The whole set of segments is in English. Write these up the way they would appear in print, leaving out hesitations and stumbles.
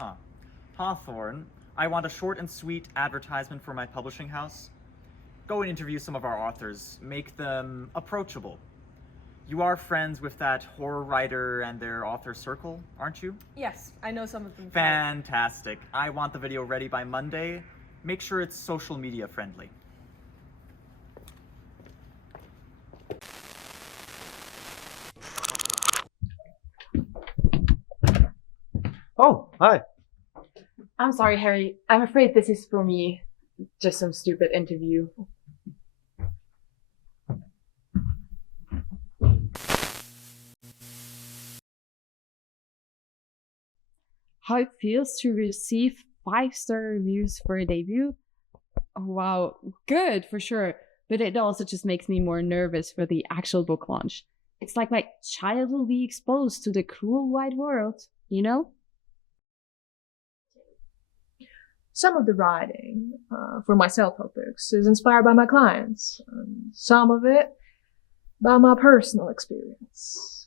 Ah, Hawthorne, I want a short and sweet advertisement for my publishing house. Go and interview some of our authors. Make them approachable. You are friends with that horror writer and their author circle, aren't you? Yes, I know some of them. Fantastic. I want the video ready by Monday. Make sure it's social media friendly. Oh, hi. I'm sorry, Harry. I'm afraid this is for me. Just some stupid interview. How it feels to receive 5-star reviews for a debut? Oh, wow, good for sure. But it also just makes me more nervous for the actual book launch. It's like my child will be exposed to the cruel wide world, you know? Some of the writing for my self-help books is inspired by my clients, and some of it by my personal experience.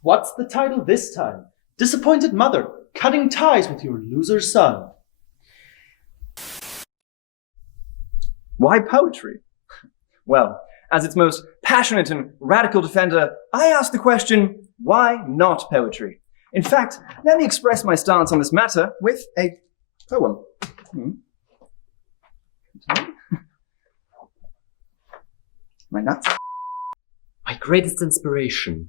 What's the title this time? Disappointed Mother, Cutting Ties with Your Loser Son. Why poetry? Well, as its most passionate and radical defender, I ask the question, why not poetry? In fact, let me express my stance on this matter with a poem. My nuts? My greatest inspiration.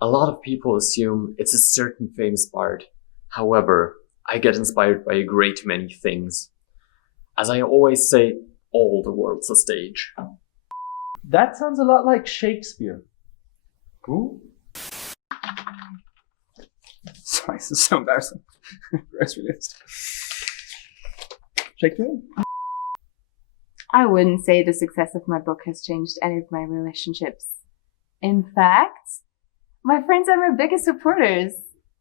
A lot of people assume it's a certain famous bard. However, I get inspired by a great many things. As I always say, all the world's a stage. That sounds a lot like Shakespeare. Who? Sorry, this is so embarrassing. Gross realist. Shakespeare? I wouldn't say the success of my book has changed any of my relationships. In fact, my friends are my biggest supporters,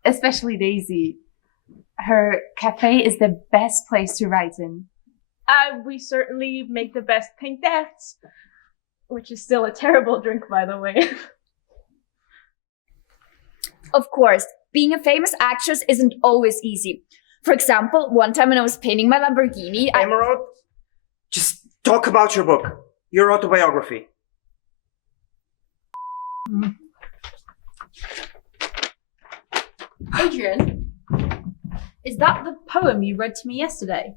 especially Daisy. Her cafe is the best place to write in. We certainly make the best pink deaths, which is still a terrible drink, by the way. Of course, being a famous actress isn't always easy. For example, one time when I was painting my Lamborghini, Emerald, just talk about your book, your autobiography. Adrian, is that the poem you read to me yesterday?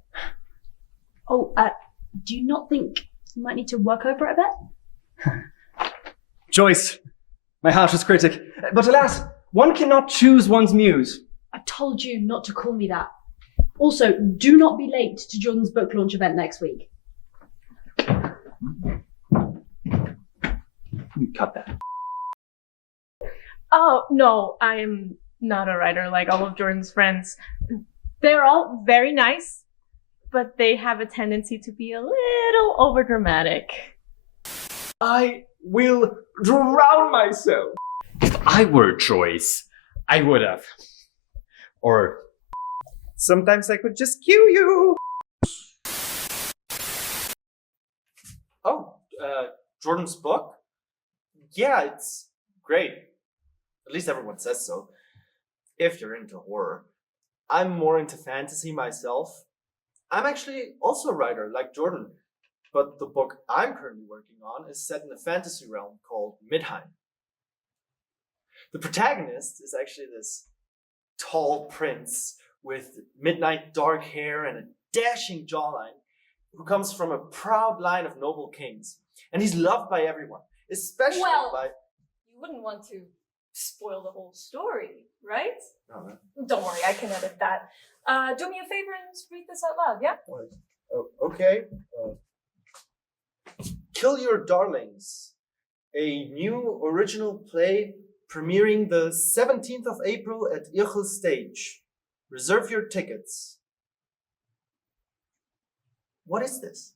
Oh, do you not think you might need to work over it a bit? Joyce, my harshest critic. But alas, one cannot choose one's muse. I've told you not to call me that. Also, do not be late to Jordan's book launch event next week. You cut that. Oh, no, I'm not a writer like all of Jordan's friends. They're all very nice, but they have a tendency to be a little overdramatic. I will drown myself. If I were Joyce, I would have. Or Sometimes I could just kill you. Oh, Jordan's book? Yeah, it's great. At least everyone says so. If you're into horror. I'm more into fantasy myself. I'm actually also a writer, like Jordan. But the book I'm currently working on is set in a fantasy realm called Midheim. The protagonist is actually this tall prince with midnight dark hair and a dashing jawline who comes from a proud line of noble kings. And he's loved by everyone, especially by... You wouldn't want to spoil the whole story, right? No. Don't worry, I can edit that. Do me a favor and read this out loud, yeah? Oh, okay. Kill Your Darlings, a new original play premiering the 17th of April at Irchel Stage. Reserve your tickets. What is this?